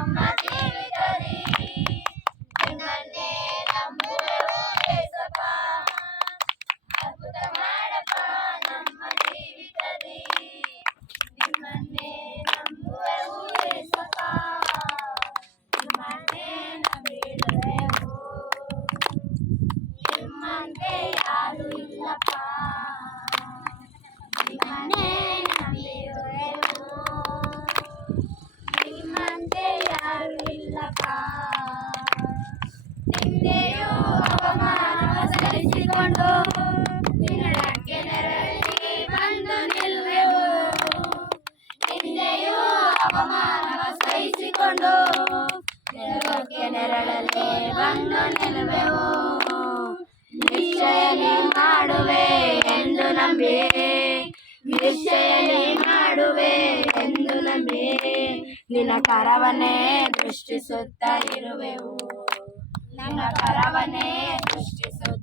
ನಮ್ಮ ಜೀವಿತದಿ ನಿಮ್ಮನ್ನೇ ನಂಬುವೆವು ಏಸಪ್ಪ ಅದ್ಭುತ ಮಾಡಪ್ಪ ನಮ್ಮ ಜೀವಿತದಿ ನಿಮ್ಮನ್ನೇ ನಂಬುವೆವು ಏಸಪ್ಪ ನಿಮ್ಮನ್ನೇ ನಂಬಿರುವೆವು ನಿಮ್ಮಂತೆ ಯಾರು ಇಲ್ಲಪ್ಪ ನಿಮ್ಮನ್ನೇ ನಂಬಿರುವೆವು ನಿಮ್ಮಂತೆ ಯಾರು ಇಲ್ಲಪ್ಪ ನಿಂದೆಯೂ ಅವಮಾನವ ಸಹಿಸಿಕೊಂಡು ನಿನ್ನಡಕ್ಕೆ ನೆರಳಿ ಬಂದು ನಿಲ್ಲುವೆವು ನಿಂದೆಯೂ ಅವಮಾನವ ಸಹಿಸಿಕೊಂಡು ನಿನ್ನಡಕ್ಕೆ ನೆರಳಲ್ಲಿ ಬಂದು ನಿಲ್ಲುವೆವು ನಿಶ್ಚಯನೇ ಮಾಡುವೆ ಎಂದು ನಂಬಿ ನಿಶ್ಚಯನೇ ಮಾಡುವೆ ಎಂದು ನಂಬಿ ನಿನ್ನ ಕರವನ್ನೇ ದೃಷ್ಟಿಸುತ್ತಾ ಇರುವೆವು ನಿನ್ನ ಕರವನ್ನೇ ದೃಷ್ಟಿಸುತ್ತಾ